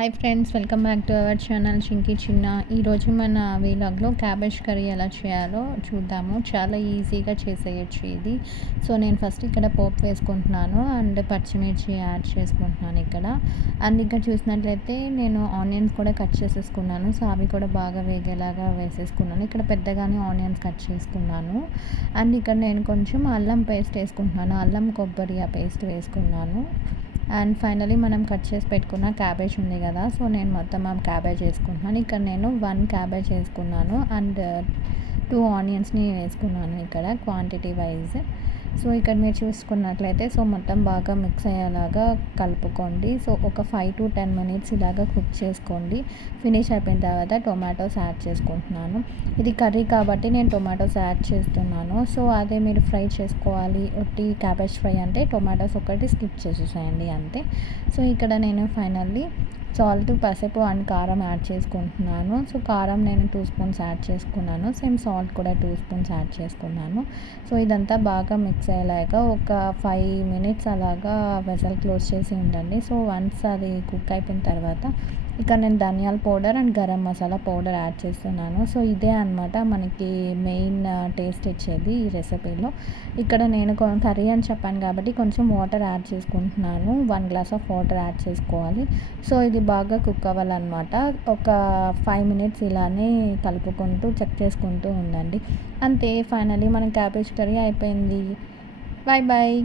Hi friends, welcome back to our channel Chinki చిన్న. ఈరోజు మన వీలాగ్లో క్యాబేజ్ కర్రీ ఎలా చేయాలో చూద్దాము. చాలా ఈజీగా చేసేయచ్చు ఇది. సో నేను ఫస్ట్ ఇక్కడ పోపు వేసుకుంటున్నాను అండ్ పచ్చిమిర్చి యాడ్ చేసుకుంటున్నాను ఇక్కడ. అండ్ ఇక్కడ చూసినట్లయితే నేను ఆనియన్స్ కూడా కట్ చేసేసుకున్నాను. సో అవి కూడా బాగా వేగేలాగా వేసేసుకున్నాను. ఇక్కడ పెద్దగానే ఆనియన్స్ కట్ చేసుకున్నాను. అండ్ ఇక్కడ నేను కొంచెం అల్లం పేస్ట్ వేసుకుంటున్నాను. అల్లం కొబ్బరి ఆ పేస్ట్ వేసుకున్నాను. అండ్ ఫైనలీ మనం కట్ చేసి పెట్టుకున్న క్యాబేజ్ ఉంది కదా, సో నేను మొత్తం ఆ క్యాబేజ్ వేసుకుంటున్నాను. ఇక్కడ నేను 1 క్యాబేజ్ వేసుకున్నాను అండ్ 2 ఆనియన్స్ని వేసుకున్నాను ఇక్కడ క్వాంటిటీ వైజ్. సో ఇక్కడ మీరు చూసుకున్నట్లయితే సో మొత్తం బాగా మిక్స్ అయ్యేలాగా కలుపుకోండి. సో ఒక 5 to 10 minutes ఇలాగా కుక్ చేసుకోండి. ఫినిష్ అయిపోయిన తర్వాత టొమాటోస్ యాడ్ చేసుకుంటున్నాను. ఇది కర్రీ కాబట్టి నేను టొమాటోస్ యాడ్ చేస్తున్నాను. సో అదే మీరు ఫ్రై చేసుకోవాలి, ఒట్టి క్యాబేజ్ ఫ్రై అంటే టొమాటోస్ ఒకటి స్కిప్ చేసేసేయండి అంతే. సో ఇక్కడ నేను ఫైనల్లీ సాల్ట్, పసుపు అండ్ కారం యాడ్ చేసుకుంటున్నాను. సో కారం నేను 2 స్పూన్స్ యాడ్ చేసుకున్నాను. సేమ్ సాల్ట్ కూడా 2 స్పూన్స్ యాడ్ చేసుకున్నాను. సో ఇదంతా బాగా మిక్స్ అయ్యేలాగా ఒక 5 minutes అలాగా వెసల్ క్లోజ్ చేసి ఉండండి. సో వన్స్ అది కుక్ అయిపోయిన తర్వాత ఇక్కడ నేను ధనియాల powder and garam masala powder add చేస్తున్నాను. సో ఇదే అనమాట మనకి మెయిన్ టేస్ట్ ఇచ్చేది ఈ రెసిపీలో. ఇక్కడ నేను కర్రీ అని చెప్పాను కాబట్టి కొంచెం వాటర్ యాడ్ చేసుకుంటున్నాను. 1 glass ఆఫ్ వాటర్ యాడ్ చేసుకోవాలి. సో ఇది బాగా కుక్ అవ్వాలన్నమాట. ఒక 5 minutes ఇలానే కలుపుకుంటూ చెక్ చేసుకుంటూ ఉండండి. అంతే, ఫైనలీ మన క్యాబేజ్ కర్రీ అయిపోయింది. Bye bye.